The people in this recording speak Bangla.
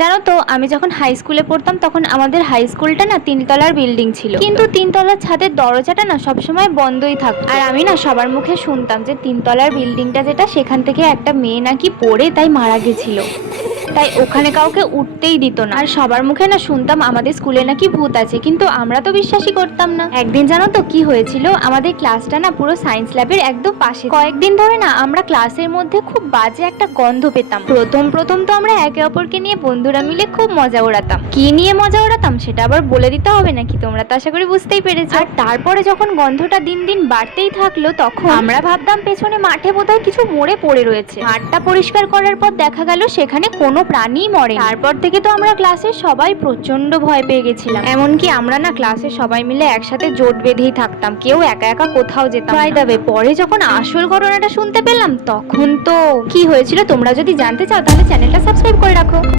জানো তো, আমি যখন হাই স্কুলে পড়তাম তখন আমাদের হাই স্কুলটা না 3 তলার বিল্ডিং ছিল, কিন্তু 3 তলার ছাদের দরজাটা না সবসময় বন্ধই থাকতো। আর আমি না সবার মুখে শুনতাম যে 3 তলার বিল্ডিংটা যেটা, সেখান থেকে একটা মেয়ে নাকি পড়ে তাই মারা গেছিল, তাই ওখানে কাউকে উঠতেই দিত না। আর সবার মুখে না শুনতাম আমাদের স্কুলে নাকি ভূত আছে, কিন্তু আমরা তো বিশ্বাসই করতাম না। একদিন জানো তো কি হয়েছিল, আমাদের ক্লাসটা না পুরো সায়েন্স ল্যাবের একদম পাশে। কয়েকদিন ধরে না আমরা ক্লাসের মধ্যে খুব বাজে একটা গন্ধ পেতাম। প্রথম প্রথম তো আমরা একে অপরকে নিয়ে বন্ধুরা মিলে খুব মজা ওড়াতাম। কি নিয়ে মজা ওড়াতাম সেটা আবার বলে দিতে হবে নাকি, তোমরা তো আশা করি বুঝতেই পেরেছো। আর তারপরে যখন গন্ধটা দিন দিন বাড়তেই থাকলো, তখন আমরা ভাবতাম পেছনে মাঠে বোধহয় কিছু মরে পড়ে রয়েছে। মাঠটা পরিষ্কার করার পর দেখা গেল সেখানে কোনো প্রাণী মরে। তারপর থেকে তো আমরা ক্লাসে সবাই প্রচন্ড ভয় পেয়ে গেছিলাম। এমনকি আমরা না ক্লাসে সবাই মিলে একসাথে জোট বেঁধেই থাকতাম, কেউ একা একা কোথাও যেতাম না। বাই দ্য ওয়ে, পরে যখন আসল ঘটনাটা শুনতে পেলাম তখন তো কি হয়েছিল তোমরা যদি জানতে চাও তাহলে চ্যানেলটা সাবস্ক্রাইব করে রাখো।